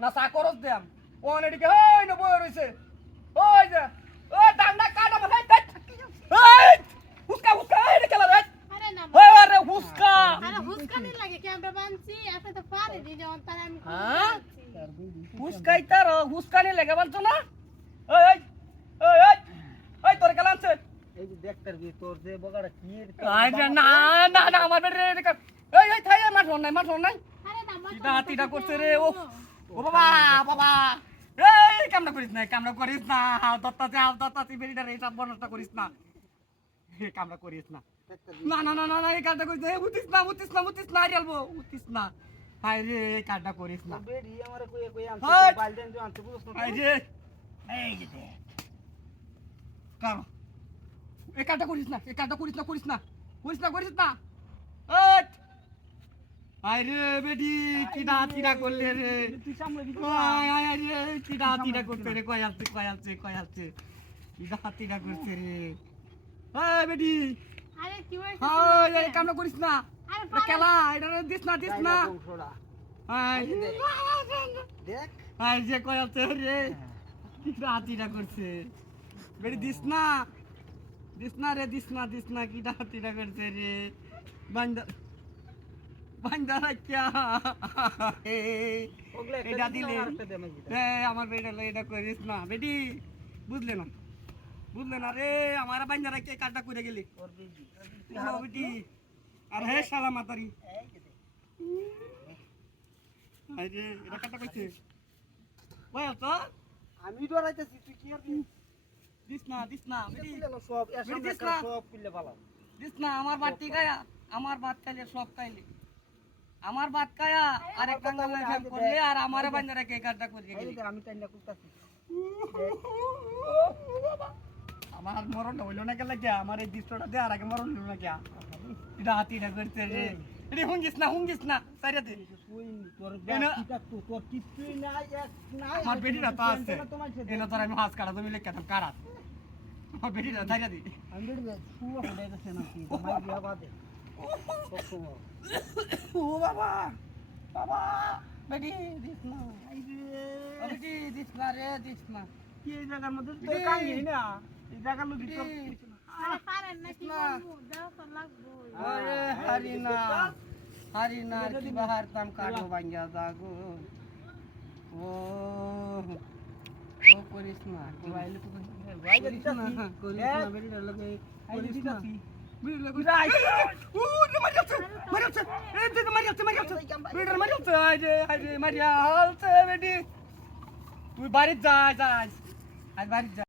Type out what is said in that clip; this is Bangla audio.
না চা করস দেম ওন এদিকে ওই ন বই রইছে ওই যে ও ডান্ডা কাটা মানে এই হুস্কা হুস্কা এই খেলা রে আরে না ওই আরে হুস্কা আরে হুস্কানি লাগে ক্যামেরা বানছি আপনি তো পারে দি যখন তার আমি হ্যাঁ হুস্কাই তার হুস্কানি লেগে বলছো না এই এই এই এই তোর খেলা আছে এই যে দেখতার বি তোর যে বগাড়া কি আরে না না না আমার বেরে এই এই থাই মাঠ নাই আরে না কিটা হাতিটা করছে রে ও ও বাবা বাবা এই কামড়া করিস না দত্তাতে বেরিটা রে সব বনটা করিস না এই কামড়া করিস না না না না না এই কামটা করিস না উঠিস না আরিয়ালবো উঠিস না হাই রে এই কামটা করিস না বেরি আমারে কই কই আনতে হাট! বাইলদেন যে আনতে বুঝছ হাই রে এই যে দেখ কাম এই কামটা করিস না করিস না ওট হাই রে বেডি কিডা করলে রে তুই সামনে দিবি আয় রে কিডা করতে রে কয় আসছে কিডা করতে রে এই বেডি আরে কি হইছে হাই এই কামটা করিস না আরে এটা খেলা এটা দিস না হাই দেখ হাই যে কয় আসছে রে কিডা করছে বেডি দিস না কিডা করছে রে বান্দা রাখিয়া ওগলে এটা দিলে আরেকটা দে আমাকে আমার বেটা এটা করিস না বেটি বুঝলে না রে আমার বান্দা রাখিয়া কাটা করে গেলি তোর বেবি বেটি আর হে শালা মাতারি এই যে দে আই রে এটা কাটা কইছে বল তো আমি ডরাইতেছি তুই কি আর দিস না বেটি সব এর বেটি সামনে দিস না। সব পিলে ভালো দিস না আমার বাতি গায়া আমার ভাত খাইলে সব খাইলে আমার ভাত খায়া আর এক টাঙ্গাল ফেম করলে আর আমার বান্দা রাখিয়া কাটা করে এই গেলি যে আমি তাই না কুতাছি আমার মরণ হইল না গেলে গিয়া আমার এই দৃশ্যটা দে আর আগে মরণ হইল না গিয়া এটা হাতিটা করছে রে এটি হুঙ্গিস না সাইরা দে তুই তোর এনা- কিটা তোর কিছুই নাই এক নাই আমার বেটিটা তো আছে এনে তোর আমি হাত কাটা তুমি লেখা কারাত আমার বেটিটা সাইরা দি আমি বেটি শুয়া হয়ে গেছে না কি মাই বিয়া বাদে ও বাবা বেটি দিস না বেটি দিস না কি এই জায়গার মধ্যে তো কাঙ্গি না এই জায়গার মধ্যে তো আরে পারেন না কি না। বলবো দাও তো লাগবো আরে হারিনা কি বাহার তাম কাটো ভাঙ্গা যাগো ও করিস না বাইলে তো বাইলে দিতাছি করিস না বেরিটা লগে আইলে করিস না দিতাছি বেরিটা লগে ও মারিয়াছে এই যে মারিয়াছে বেরিটা মারিয়াছে আই রে মারিয়াছে বেটি তুই বাড়ি যা আজ বাড়ি যা